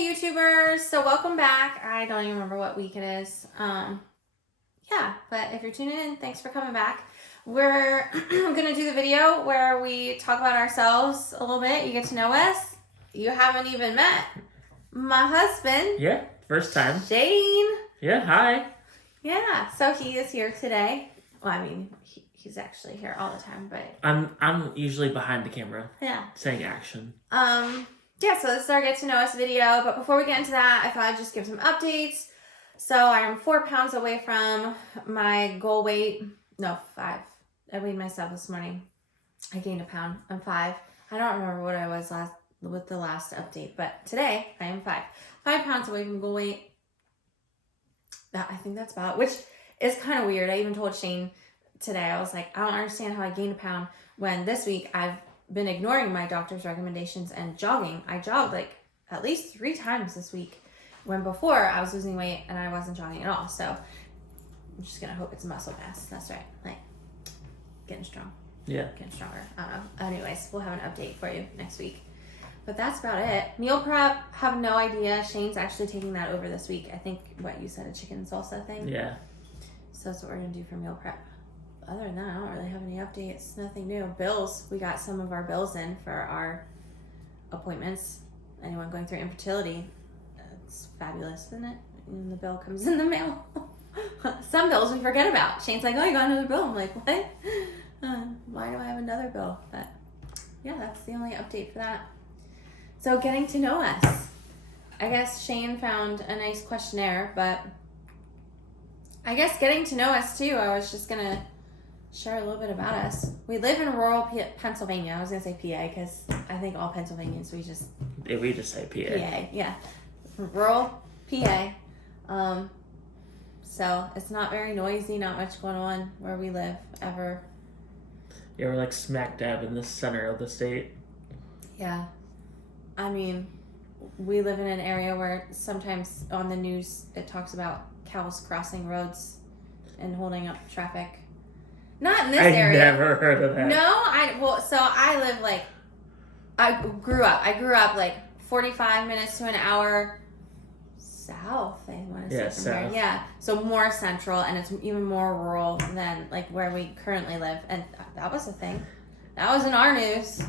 Hey YouTubers, so welcome back. I don't even remember what week it is. Yeah, but if you're tuning in, thanks for coming back. We're gonna do the video where we talk about ourselves a little bit. You get to know us. You haven't even met my husband. Yeah, first time. Shane. Yeah, hi. Yeah, so he is here today. Well, I mean, he's actually here all the time, but I'm usually behind the camera. Yeah. Saying action. Yeah, so this is our get to know us video. But before we get into that, I thought I'd just give some updates. So I am 4 pounds away from my goal weight. No, 5. I weighed myself this morning. I gained a pound. I'm 5. I don't remember what I was with the last update, but today I am 5. 5 pounds away from goal weight. I think that's about it, which is kind of weird. I even told Shane today, I was like, I don't understand how I gained a pound when this week I've been ignoring my doctor's recommendations and jogging. I jogged like at least 3 times this week when before I was losing weight and I wasn't jogging at all. So I'm just gonna hope it's muscle mass. That's right. Like getting strong. Yeah. Getting stronger. I don't know. Anyways, we'll have an update for you next week. But that's about it. Meal prep, have no idea. Shane's actually taking that over this week. I think what you said, a chicken salsa thing. Yeah. So that's what we're gonna do for meal prep. Other than that, I don't really have any updates. Nothing new. Bills. We got some of our bills in for our appointments. Anyone going through infertility, it's fabulous, isn't it? And the bill comes in the mail. Some bills we forget about. Shane's like, oh, you got another bill. I'm like, what? Why do I have another bill? But yeah, that's the only update for that. So getting to know us. I guess Shane found a nice questionnaire, but I guess getting to know us too, I was just going to share a little bit about us. We live in rural Pennsylvania. I was going to say PA because I think all Pennsylvanians, we just say PA. PA, yeah. Rural PA. So it's not very noisy, not much going on where we live ever. Yeah, we're like smack dab in the center of the state. Yeah. I mean, we live in an area where sometimes on the news it talks about cows crossing roads and holding up traffic. Not in this area. I've never heard of that. No, so I live like, I grew up like 45 minutes to an hour south, I want to say. South. Yeah, so more central, and it's even more rural than like where we currently live. And that was a thing. That was in our news.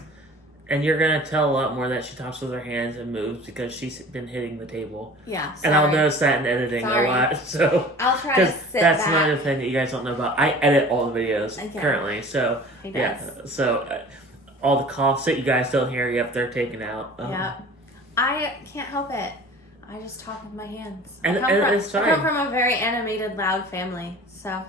And you're going to tell a lot more that she talks with her hands and moves because she's been hitting the table. Yeah, sorry. And I'll notice that in editing a lot. So I'll try to sit that's back. another thing that you guys don't know about. I edit all the videos currently. So, all the coughs that you guys don't hear, they're taken out. Yeah. I can't help it. I just talk with my hands. And it's fine. I come from a very animated, loud family. So,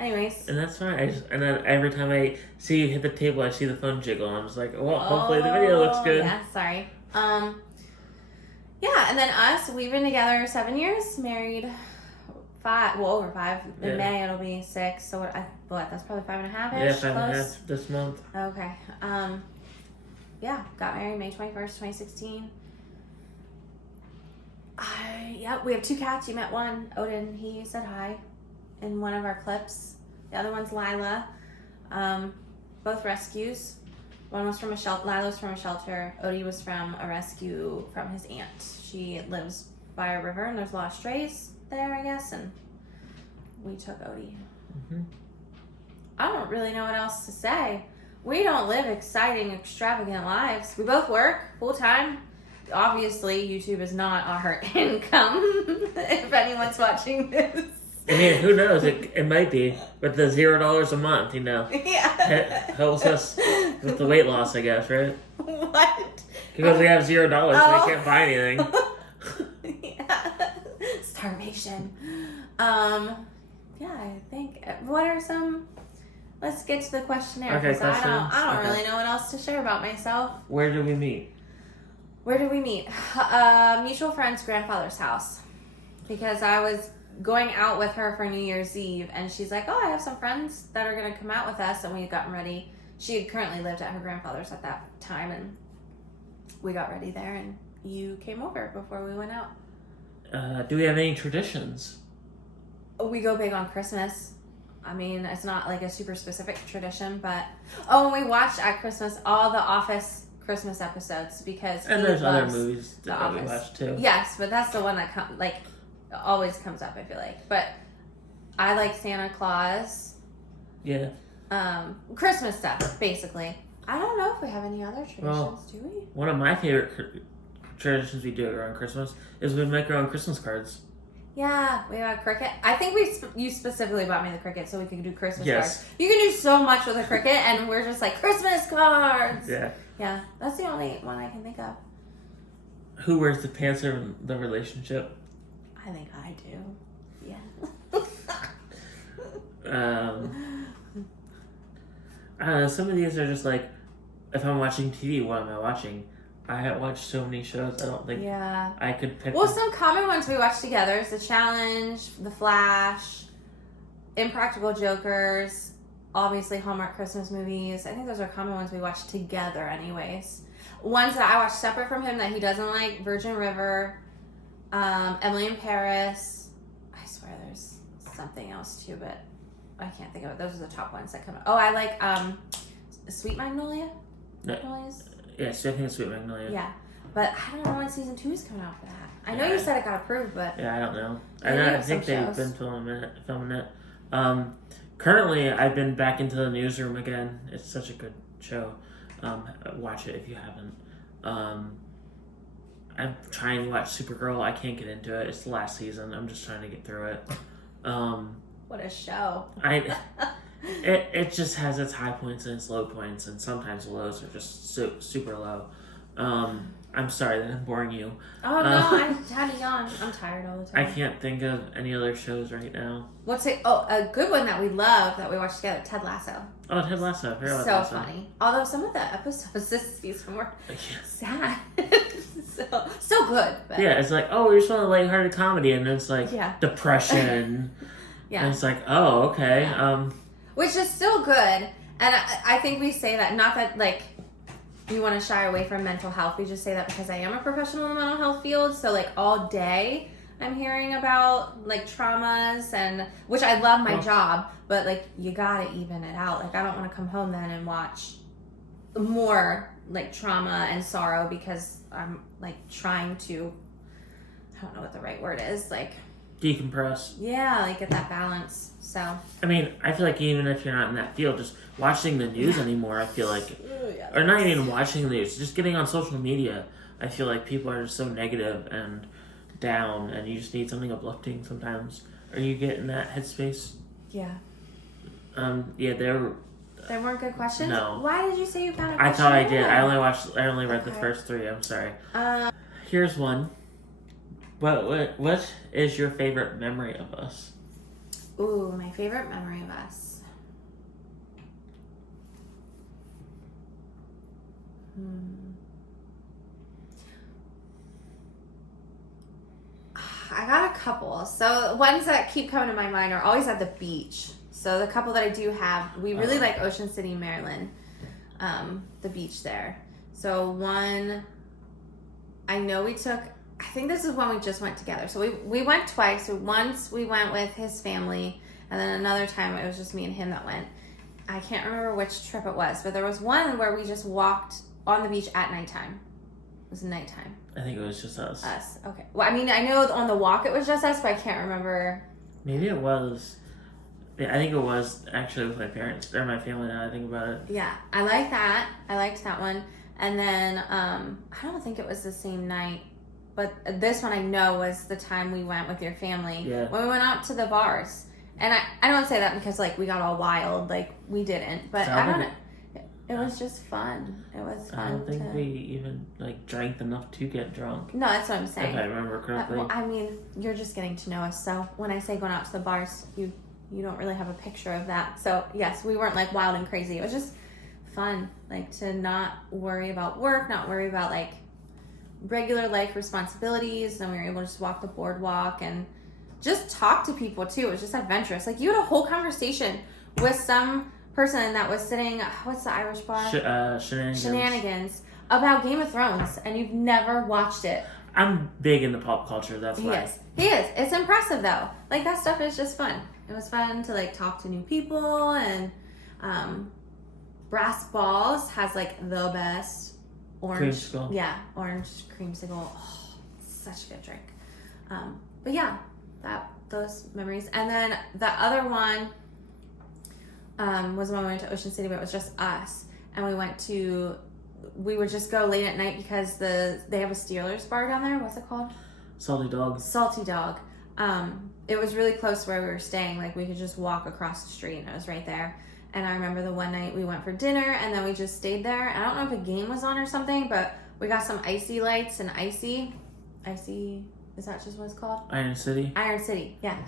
anyways. And that's fine. And then every time I see you hit the table, I see the phone jiggle. And I'm just like, well, hopefully the video looks good. Yeah, sorry. Yeah, and then us, we've been together 7 years, married 5, well, over 5. In May, it'll be 6. So, that's probably 5.5-ish? Yeah, 5.5 this month. Okay. Yeah, got married May 21st, 2016. We have 2 cats. You met one, Odin. He said hi in one of our clips. The other one's Lila. Both rescues. One was from a shelter. Lila was from a shelter. Odie was from a rescue from his aunt. She lives by a river, and there's a lot of strays there, I guess, and we took Odie. Mm-hmm. I don't really know what else to say. We don't live exciting, extravagant lives. We both work full-time. Obviously, YouTube is not our income, if anyone's watching this. I mean, who knows? It might be. With the $0 a month, Yeah. It helps us with the weight loss, I guess, right? What? Because we have $0, so we can't buy anything. Yeah. Starvation. Yeah, I think. What are some... Let's get to the questionnaire. Okay, questions. I don't really know what else to share about myself. Where did we meet? Where did we meet? Mutual friend's grandfather's house. Because I was going out with her for New Year's Eve, and she's like, oh, I have some friends that are going to come out with us, and we had gotten ready. She had currently lived at her grandfather's at that time, and we got ready there, and you came over before we went out. Do we have any traditions? We go big on Christmas. I mean, it's not like a super specific tradition, but... Oh, and we watched at Christmas all the Office Christmas episodes because And he there's other loves movies The that we Office. watch too. Yes, but that's the one that always comes up, I feel like. But I like Santa Claus. Yeah. Christmas stuff, basically. I don't know if we have any other traditions, do we? One of my favorite traditions we do around Christmas is we make our own Christmas cards. Yeah, we have a cricket. I think you specifically bought me the cricket so we could do Christmas Yes. cards. You can do so much with a cricket, and we're just like, Christmas cards! Yeah. Yeah, that's the only one I can think of. Who wears the pants in the relationship? I think I do. Yeah. I don't know, some of these are just like, if I'm watching TV, what am I watching? I have watched so many shows, I don't think Yeah. I could pick Well, one. some common ones we watch together is The Challenge, The Flash, Impractical Jokers, obviously Hallmark Christmas movies. I think those are common ones we watch together anyways. Ones that I watch separate from him that he doesn't like, Virgin River, Emily in Paris. I swear there's something else too, but I can't think of it. Those are the top ones that come up. Oh, I like Sweet Magnolia. Magnolias? Yes, I think it's Sweet Magnolia. Yeah. But I don't know when season 2 is coming out for that. I know you said it got approved, but Yeah, I don't know. Yeah, I think some they've shows. been filming it. Currently, I've been back into the newsroom again. It's such a good show. Watch it if you haven't. I'm trying to watch Supergirl. I can't get into it. It's the last season. I'm just trying to get through it. what a show. It just has its high points and its low points, and sometimes the lows are just super low. I'm sorry that I'm boring you. Oh no, I had to yawn. I'm tired all the I time. can't think of any other shows right now. What's it? Oh, a good one that we love that we watched together, Ted Lasso. Oh, Ted Lasso. I forgot about So Lasso. funny. Although some of the episodes this season were Yeah. sad. so good. But Yeah, it's like, oh, we just want a lighthearted comedy, and then it's like Yeah. depression. Yeah. And it's like, oh, okay. Yeah. Which is still good. And I think we say that, not that like we want to shy away from mental health. We just say that because I am a professional in the mental health field. So like all day I'm hearing about like traumas, and which I love my job, but like you gotta even it out. Like I don't want to come home then and watch more like trauma and sorrow because I'm like trying to, I don't know what the right word is, like Decompress. yeah, like get that balance. So I mean, I feel like even if you're not in that field, just watching the news anymore, I feel like, or not even watching the news, just getting on social media, I feel like people are just so negative and down, and you just need something uplifting sometimes. Are you getting that headspace? yeah. Yeah, There weren't good questions? No. Why did you say you found a I question? thought I did. I only read the Okay. first 3. I'm sorry. Um, Here's one. What is your favorite memory of us? ooh, my favorite memory of us. I got a couple. So ones that keep coming to my mind are always at the beach. So the couple that I do have, we really like Ocean City, Maryland, the beach there. So one, I know we took, I think this is when we just went together. So we went twice. So once we went with his family, and then another time it was just me and him that went. I can't remember which trip it was, but there was one where we just walked on the beach at nighttime. It was nighttime. I think it was just us. Us. Okay. Well, I mean, I know on the walk it was just us, but I can't remember. Maybe it was. Yeah, I think it was actually with my parents or my family. Now I think about it. Yeah, I like that. I liked that one. And then I don't think it was the same night, but this one I know was the time we went with your family. Yeah. When we went out to the bars. And I don't say that because like we got all wild, like we didn't. But I don't know. It was just fun. It was fun. I don't think we even like drank enough to get drunk. No, that's what I'm saying. If I remember correctly. Well, I mean, you're just getting to know us. So when I say going out to the bars, you don't really have a picture of that. So yes, we weren't like wild and crazy. It was just fun, like to not worry about work, not worry about like regular life responsibilities. And we were able to just walk the boardwalk and just talk to people too. It was just adventurous. Like you had a whole conversation with some person that was sitting, what's the Irish bar? Shenanigans about Game of Thrones, and you've never watched it. I'm big into pop culture. That's why. He is. It's impressive though. Like that stuff is just fun. It was fun to like talk to new people, and Brass Balls has like the best orange. Creamsicle. Yeah, orange creamsicle. Oh, such a good drink. But yeah, those memories. And then the other one was when we went to Ocean City, but it was just us. And we would just go late at night because they have a Steelers bar down there. What's it called? Salty Dog. Salty Dog. It was really close to where we were staying. Like, we could just walk across the street and it was right there. And I remember the one night we went for dinner and then we just stayed there. I don't know if a game was on or something, but we got some icy lights and icy, is that just what it's called? Iron City. Iron City, yeah.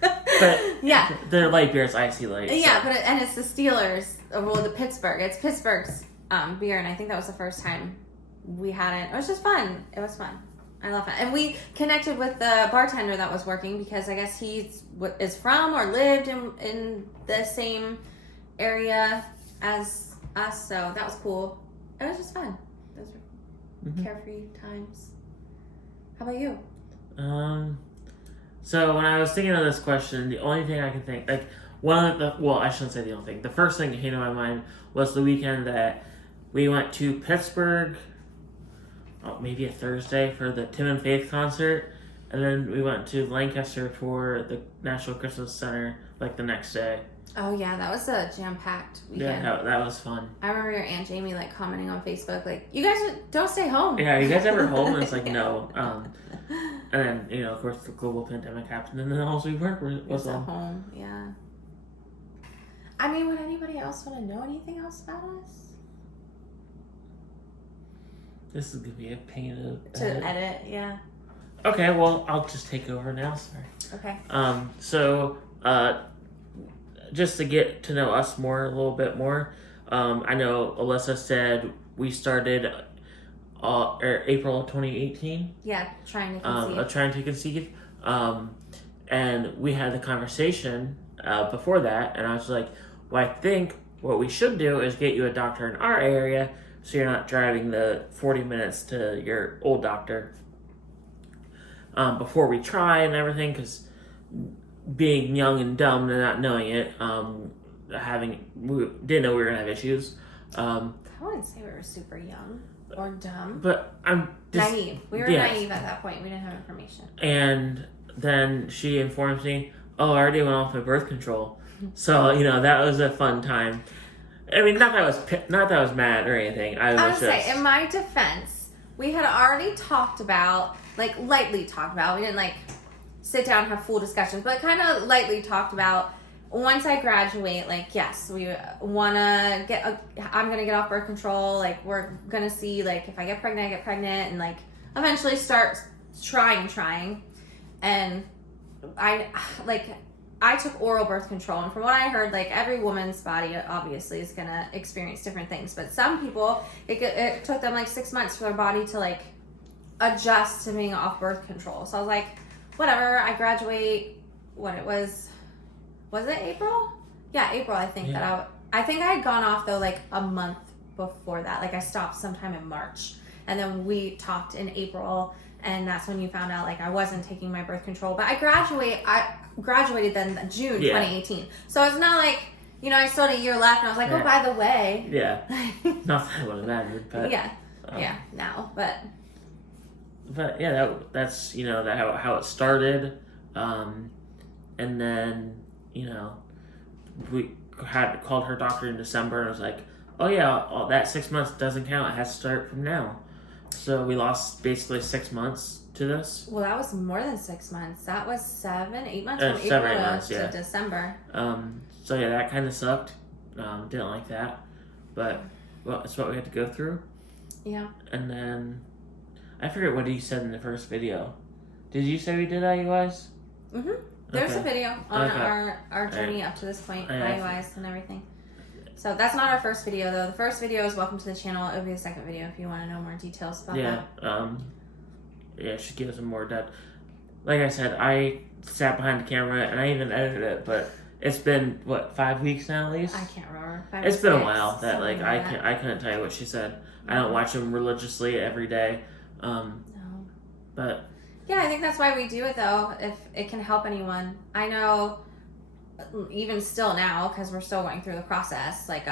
But yeah, their light beer is icy light. So. Yeah, and it's the Steelers, well, the Pittsburgh. It's Pittsburgh's beer, and I think that was the first time we had it. It was just fun. It was fun. I love it. And we connected with the bartender that was working because I guess he is from or lived in the same area as us, so that was cool. It was just fun. Those were carefree times. How about you? So when I was thinking of this question, the only thing I can think, like, I shouldn't say the only thing. The first thing that came to my mind was the weekend that we went to Pittsburgh, maybe a Thursday, for the Tim and Faith concert, and then we went to Lancaster for the National Christmas Center, like, the next day. Oh yeah, that was a jam-packed weekend. Yeah, that was fun. I remember your Aunt Jamie, like, commenting on Facebook, like, you guys don't stay home. Yeah, you guys ever home? And it's like, no. And then, of course, the global pandemic happened, and then all we was at home. Yeah. I mean, would anybody else want to know anything else about us? This is going to be a pain to edit, yeah. Okay, well, I'll just take over now, sorry. Okay. So, just to get to know us a little bit more, I know Alyssa said we started April of 2018. Yeah, trying to conceive. And we had the conversation before that, and I was like, well, I think what we should do is get you a doctor in our area so you're not driving the 40 minutes to your old doctor before we try and everything, because being young and dumb and not knowing it, we didn't know we were going to have issues. I wouldn't say we were super young or dumb. But I'm just... Naive. We were naive at that point. We didn't have information. And then she informs me, I already went off my birth control. So, that was a fun time. I mean, not that I was mad or anything. I was say, in my defense, we had already talked about, like, lightly talked about. We didn't, like, sit down and have full discussions, but kind of lightly talked about, once I graduate, like, yes, we want to I'm going to get off birth control. Like, we're going to see, like, if I get pregnant, I get pregnant, and, like, eventually start trying. And I took oral birth control, and from what I heard, like, every woman's body obviously is going to experience different things, but some people, it took them, like, 6 months for their body to, like, adjust to being off birth control. So I was like, whatever, I graduate, was it April? Yeah, April, I think. Yeah. I think I had gone off, though, like, a month before that. Like, I stopped sometime in March, and then we talked in April, and that's when you found out, like, I wasn't taking my birth control. But I graduated then June 2018. So it's not like, I still had a year left, and I was like, oh, by the way. Yeah. Not that I would have mattered, but... now, but... But, yeah, that's, how it started. And then, we had called her doctor in December, and I was like, oh, yeah, that 6 months doesn't count. It has to start from now. So we lost basically 6 months to this. Well, that was more than 6 months. That was 7-8 months from April to December. So yeah, that kind of sucked. Didn't like that, but it's what we had to go through. Yeah. And then I forget what you said in the first video. Did you say we did IUIs? Mm-hmm. There's a video on our journey up to this point, IUIs and everything. So that's not our first video, though. The first video is welcome to the channel. It'll be the second video if you want to know more details about that. Yeah, she gives them more depth. Like I said, I sat behind the camera and I even edited it, but it's been, 5 weeks now at least? I can't remember. It's been a while that, like, I couldn't tell you what she said. I don't watch them religiously every day. No. But... Yeah, I think that's why we do it, though, if it can help anyone. I know, even still now, because we're still going through the process, like,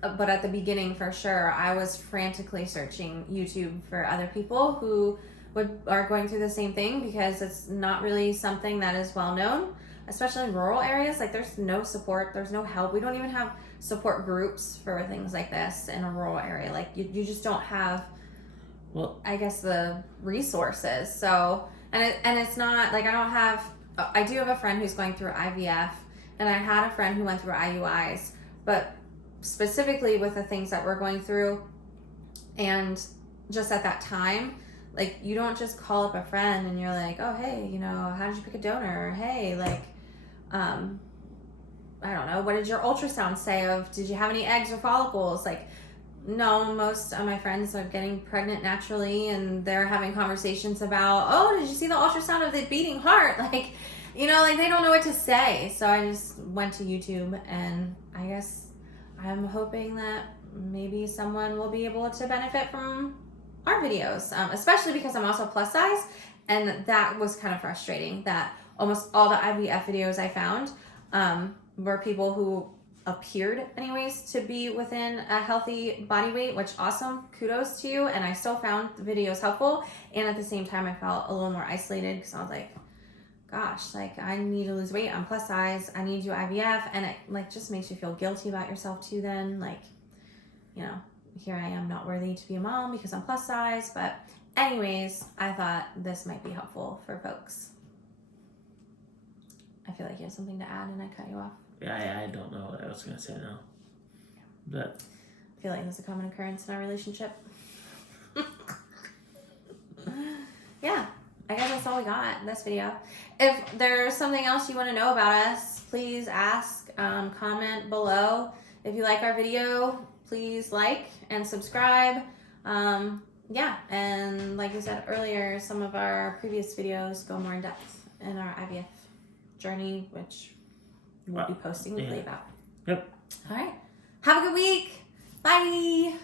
but at the beginning, for sure, I was frantically searching YouTube for other people who are going through the same thing, because it's not really something that is well known, especially in rural areas. Like, there's no support, there's no help. We don't even have support groups for things like this in a rural area. Like, you just don't have, well, I guess, the resources. So, and it's not like I do have a friend who's going through IVF, and I had a friend who went through IUIs, but specifically with the things that we're going through, and just at that time, like, you don't just call up a friend and you're like, oh, hey, you know, how did you pick a donor? Hey, like, I don't know, what did your ultrasound say of, did you have any eggs or follicles? Like, no, most of my friends are getting pregnant naturally, and they're having conversations about, oh, did you see the ultrasound of the beating heart? Like, you know, like, they don't know what to say. So I just went to YouTube, and I guess I'm hoping that maybe someone will be able to benefit from our videos, especially because I'm also plus size, and that was kind of frustrating that almost all the IVF videos I found were people who appeared anyways to be within a healthy body weight, which awesome, kudos to you. And I still found the videos helpful, and at the same time I felt a little more isolated, because I was like, gosh, like, I need to lose weight, I'm plus size, I need to do IVF, and it like just makes you feel guilty about yourself too then, like, you know, here I am not worthy to be a mom because I'm plus size. But anyways, I thought this might be helpful for folks. I feel like you have something to add and I cut you off. Yeah, I don't know what I was gonna say now. But I feel like that's a common occurrence in our relationship. Yeah, I guess that's all we got in this video. If there's something else you want to know about us, please ask, comment below. If you like our video, please like and subscribe. Yeah, and like I said earlier, some of our previous videos go more in depth in our IVF journey, which we'll be posting weekly about. Yep. All right. Have a good week. Bye.